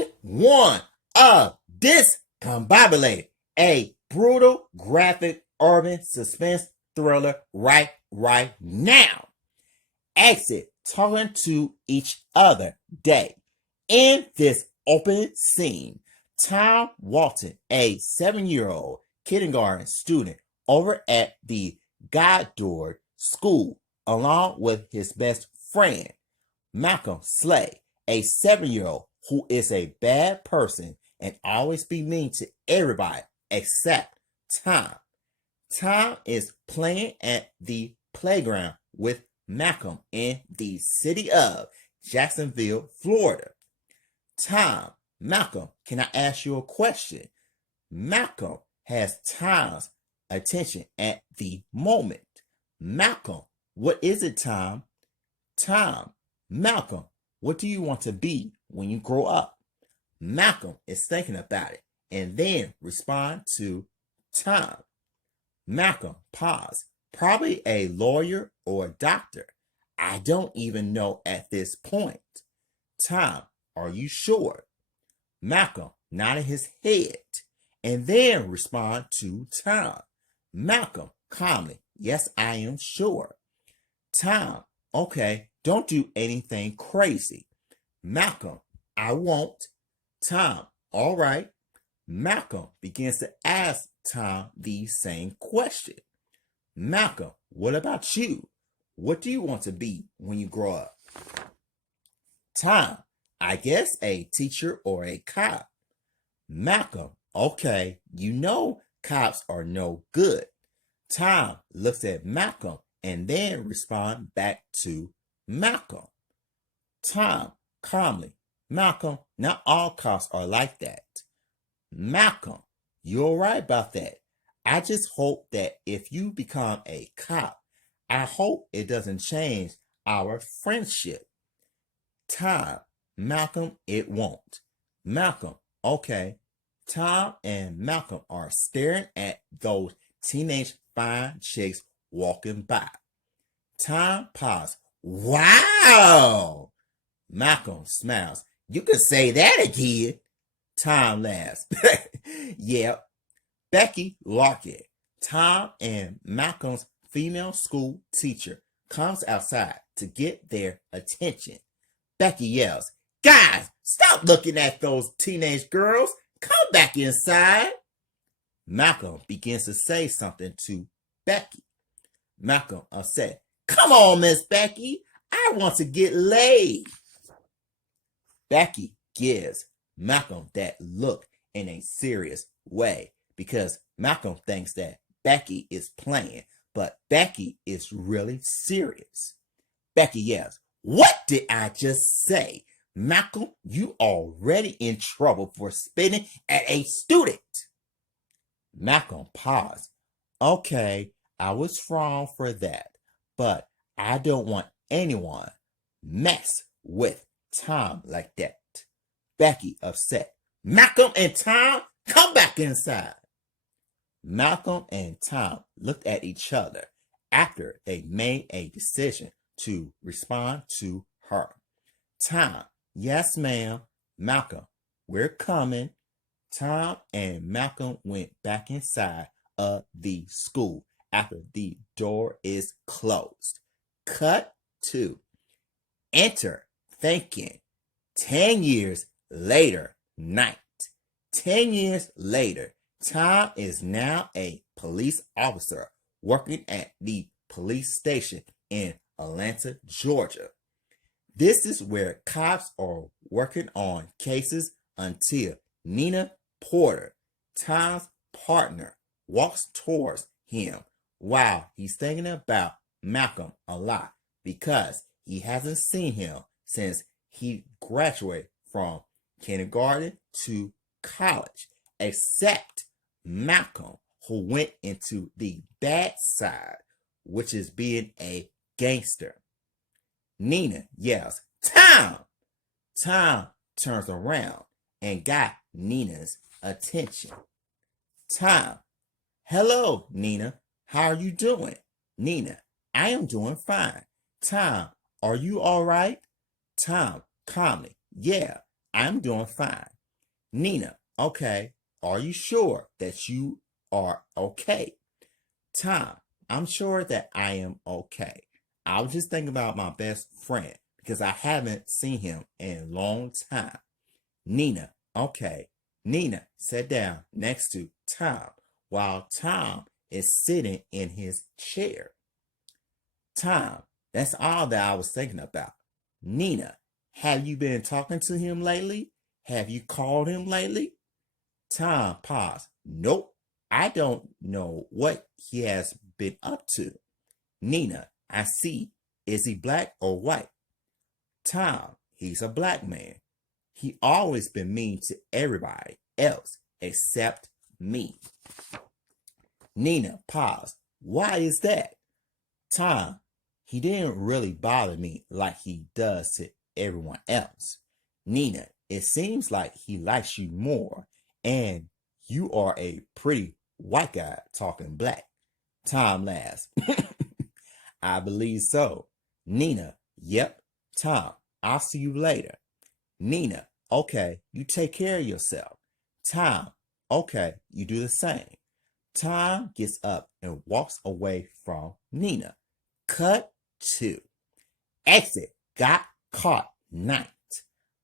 Scene one of Discombobulate, a brutal, graphic, urban suspense thriller right now. Exit talking to each other day. In this open scene, Tom Walton, a 7-year-old kindergarten student over at the Goddard School, along with his best friend, Malcolm Slay, a 7-year-old who is a bad person and always be mean to everybody except Tom. Tom is playing at the playground with Malcolm in the city of Jacksonville, Florida. Tom, Malcolm, can I ask you a question? Malcolm has Tom's attention at the moment. Malcolm, what is it, Tom? Tom, Malcolm, what do you want to be when you grow up? Malcolm is thinking about it and then respond to Tom. Malcolm, pause. Probably a lawyer or a doctor. I don't even know at this point. Tom, are you sure? Malcolm nodded his head and then respond to Tom. Malcolm, calmly, yes, I am sure. Tom, okay, don't do anything crazy. Malcolm, I won't. Tom, all right. Malcolm begins to ask Tom the same question. Malcolm, what about you? What do you want to be when you grow up? Tom, I guess a teacher or a cop. Malcolm, okay, you know cops are no good. Tom looks at Malcolm and then responds back to Malcolm. Tom, calmly, Malcolm, not all cops are like that. Malcolm, you're right about that. I just hope that if you become a cop, I hope it doesn't change our friendship. Tom, Malcolm, it won't. Malcolm, okay. Tom and Malcolm are staring at those teenage fine chicks walking by. Tom pauses. Wow! Malcolm smiles. You can say that again. Tom laughs. Yep. Becky Larkin, Tom and Malcolm's female school teacher, comes outside to get their attention. Becky yells, guys, stop looking at those teenage girls. Come back inside. Malcolm begins to say something to Becky. Malcolm upset. Come on, Miss Becky. I want to get laid. Becky gives Malcolm that look in a serious way because Malcolm thinks that Becky is playing, but Becky is really serious. Becky yells, what did I just say? Malcolm, you already in trouble for spitting at a student. Malcolm paused. Okay, I was wrong for that, but I don't want anyone mess with Tom like that. Becky upset. Malcolm and Tom, come back inside. Malcolm and Tom looked at each other after they made a decision to respond to her. Tom, yes, ma'am. Malcolm, we're coming. Tom and Malcolm went back inside of the school after the door is closed. Cut to enter thinking 10 years later night. 10 years later, Tom is now a police officer working at the police station in Atlanta, Georgia. This is where cops are working on cases until Nina Porter, Tom's partner, walks towards him while he's thinking about Malcolm a lot because he hasn't seen him since he graduated from kindergarten to college, except Malcolm, who went into the bad side, which is being a gangster. Nina yells, Tom! Tom turns around and got Nina's attention. Tom, hello, Nina. How are you doing? Nina, I am doing fine. Tom, are you all right? Tom, calmly, yeah, I'm doing fine. Nina, okay. Are you sure that you are okay? Tom, I'm sure that I am okay. I was just thinking about my best friend because I haven't seen him in a long time. Nina, okay. Nina sat down next to Tom while Tom is sitting in his chair. Tom, that's all that I was thinking about. Nina, have you been talking to him lately? Have you called him lately? Tom paused. Nope, I don't know what he has been up to. Nina, I see. Is he black or white? Tom, he's a black man. He always been mean to everybody else except me. Nina paused. Why is that? Tom, he didn't really bother me like he does to everyone else. Nina, it seems like he likes you more, and you are a pretty white guy talking black. Tom laughs. I believe so. Nina, yep. Tom, I'll see you later. Nina, okay, you take care of yourself. Tom, okay, you do the same. Tom gets up and walks away from Nina. Cut 2. Exit got caught night.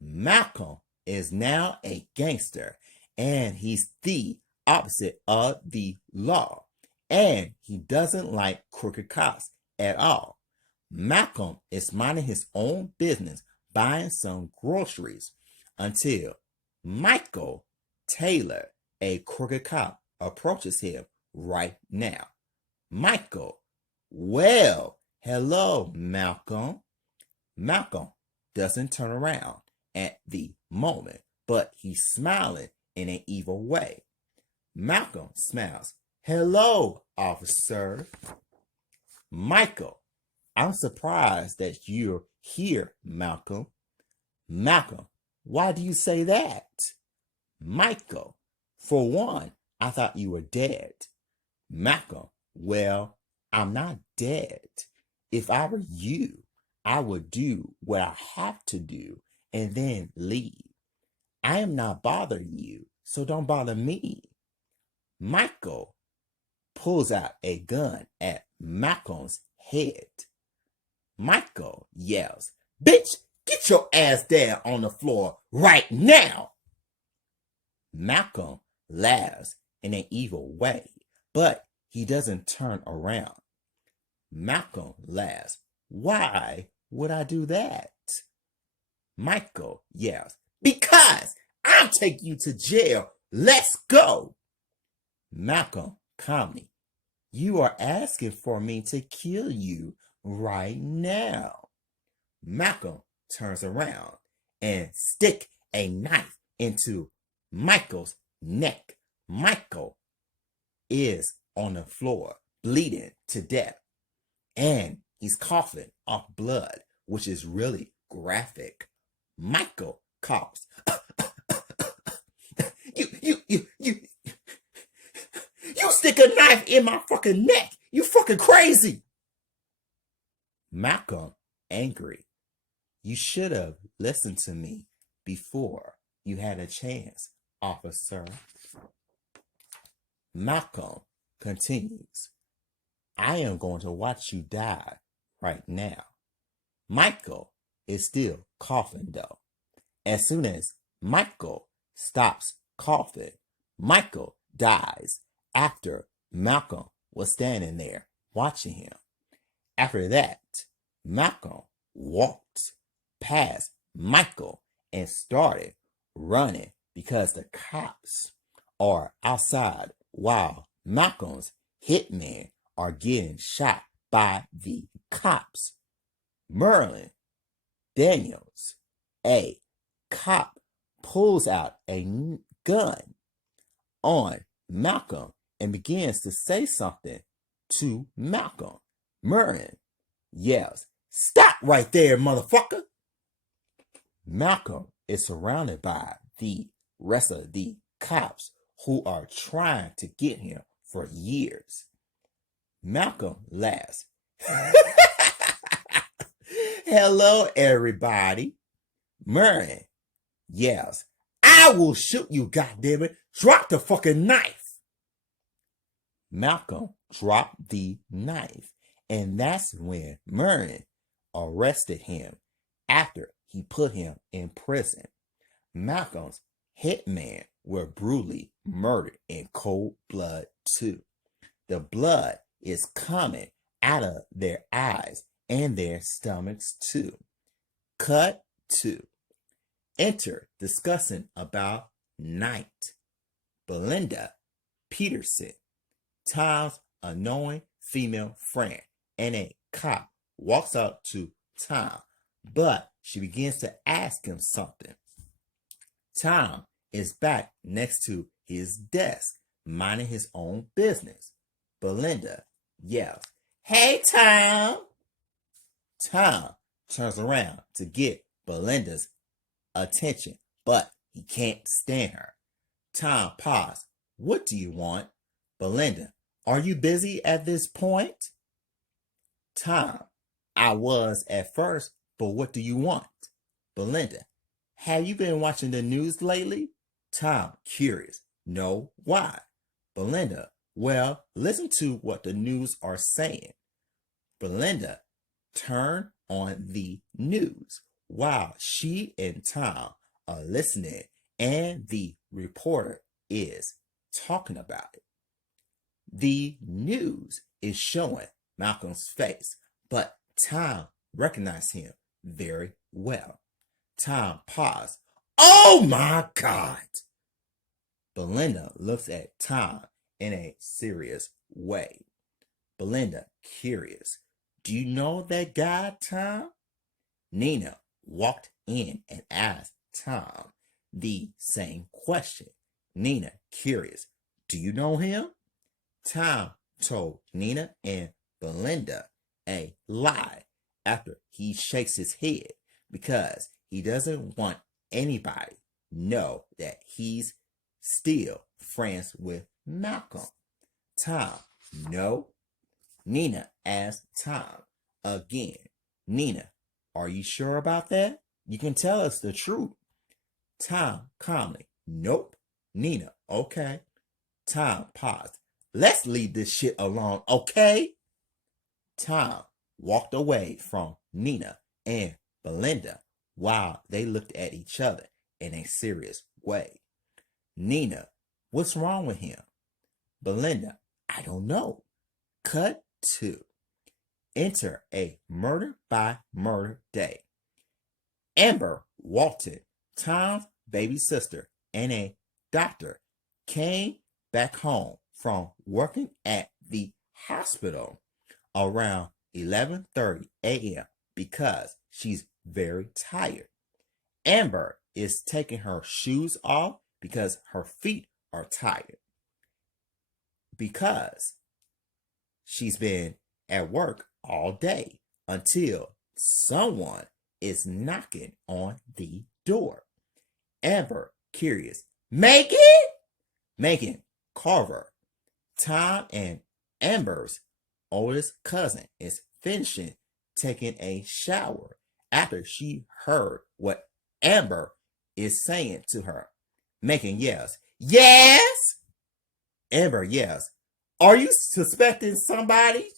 Malcolm is now a gangster, and he's the opposite of the law, and he doesn't like crooked cops at all. Malcolm is minding his own business, buying some groceries, until Michael Taylor, a crooked cop, approaches him right now. Michael, well, hello, Malcolm. Malcolm doesn't turn around at the moment, but he's smiling in an evil way. Malcolm smiles. Hello, officer. Michael, I'm surprised that you're here, Malcolm. Malcolm, why do you say that? Michael, for one, I thought you were dead. Malcolm, well, I'm not dead. If I were you, I would do what I have to do and then leave. I am not bothering you, so don't bother me. Michael pulls out a gun at Malcolm's head. Michael yells, Bitch, get your ass down on the floor right now. Malcolm laughs in an evil way, but he doesn't turn around. Malcolm laughs. Why would I do that? Michael yells, Because I'll take you to jail. Let's go. Malcolm calmly, you are asking for me to kill you right now. Malcolm turns around and stick a knife into Michael's neck. Michael is on the floor, bleeding to death, and he's coughing up blood, which is really graphic. Michael coughs. You stick a knife in my fucking neck. You fucking crazy. Malcolm, angry. You should have listened to me before you had a chance, officer. Malcolm continues. I am going to watch you die right now. Michael is still coughing though. As soon as Michael stops coughing, Michael dies after Malcolm was standing there watching him. After that, Malcolm walked past Michael and started running because the cops are outside while Malcolm's hitmen are getting shot by the cops. Merlin Daniels, a cop, pulls out a gun on Malcolm and begins to say something to Malcolm. Merlin yells, Stop right there, motherfucker! Malcolm is surrounded by the rest of the cops who are trying to get him for years. Malcolm laughs. Hello, everybody. Merlin, yells, I will shoot you, goddammit. Drop the fucking knife. Malcolm dropped the knife, and that's when Merlin arrested him after he put him in prison. Malcolm's hitmen were brutally murdered in cold blood too. The blood is coming out of their eyes and their stomachs too. Cut 2. Enter discussing about night. Belinda Peterson, Tom's annoying female friend, and a cop walks up to Tom, but she begins to ask him something. Tom is back next to his desk, minding his own business. Belinda yells, Hey, Tom! Tom turns around to get Belinda's attention, but he can't stand her. Tom pauses. What do you want? Belinda, are you busy at this point? Tom, I was at first, but what do you want? Belinda, have you been watching the news lately? Tom, curious. No, why? Belinda, well, listen to what the news are saying. Belinda turned on the news while she and Tom are listening, and the reporter is talking about it. The news is showing Malcolm's face, but Tom recognized him very well. Tom paused. Oh my God! Belinda looks at Tom in a serious way. Belinda, curious. Do you know that guy, Tom? Nina walked in and asked Tom the same question. Nina, curious. Do you know him? Tom told Nina and Belinda a lie after he shakes his head because he doesn't want anybody know that he's still friends with Malcolm. Tom, no. Nina asked Tom again. Nina, are you sure about that? You can tell us the truth. Tom calmly, nope. Nina, okay. Tom paused. Let's leave this shit alone, okay? Tom walked away from Nina and Belinda while they looked at each other in a serious way. Nina, what's wrong with him? Belinda, I don't know. Cut 2. Enter a murder by murder day. Amber Walton, Tom's baby sister and a doctor, came back home from working at the hospital around 11:30 a.m. because she's very tired. Amber is taking her shoes off because her feet are tired because she's been at work all day until someone is knocking on the door. Amber, curious. Megan? Megan Carver, Tom and Amber's oldest cousin, is finishing taking a shower after she heard what Amber is saying to her. Megan yells, Yes! Amber yells, Are you suspecting somebody?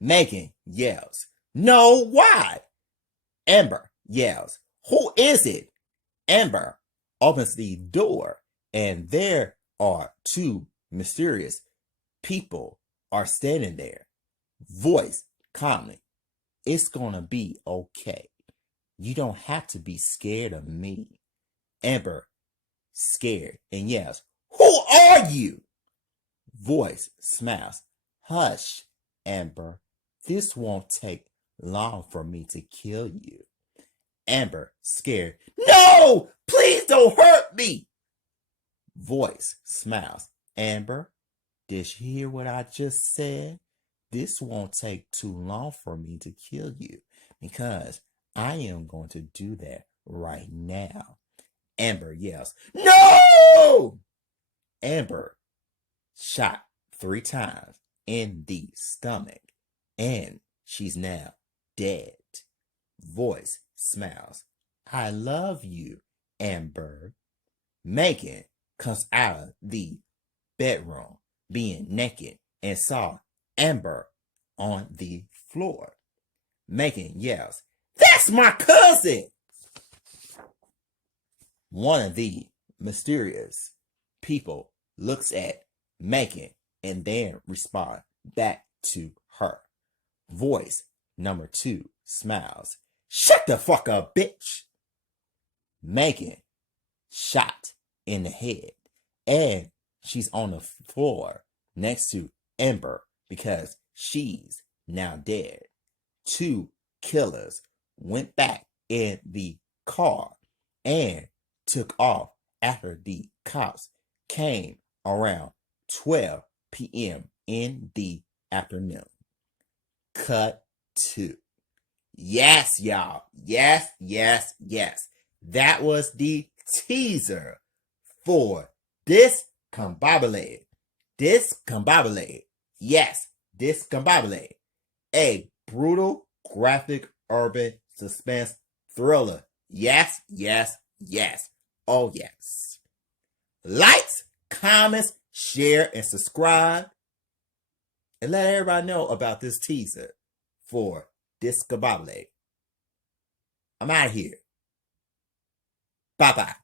Megan yells, No, why? Amber yells, Who is it? Amber opens the door and there are 2 mysterious people are standing there. Voice calmly, It's gonna be okay. You don't have to be scared of me. Amber scared and yells, Who are you? Voice smiles, Hush, Amber. This won't take long for me to kill you. Amber scared, No! Please don't hurt me! Voice smiles, Amber, did you hear what I just said? This won't take too long for me to kill you because I am going to do that right now. Amber yells, No! Amber shot 3 times in the stomach and she's now dead. Voice smiles, I love you, Amber. Megan comes out of the bedroom being naked and saw Amber on the floor. Megan yells, "That's my cousin!" One of the mysterious people looks at Megan and then respond back to her. Voice number 2 smiles. "Shut the fuck up, bitch!" Megan shot in the head, and she's on the floor next to Amber because she's now dead. 2 killers went back in the car and took off after the cops came around 12 p.m. in the afternoon. Cut 2. Yes, y'all. Yes. That was the teaser for Discombobulate. Discombobulate. Yes, Discombobulate. A brutal, graphic, urban suspense thriller. Yes. Oh, yes. Likes, comments, share, and subscribe. And let everybody know about this teaser for Discombobulate. I'm out of here. Bye-bye.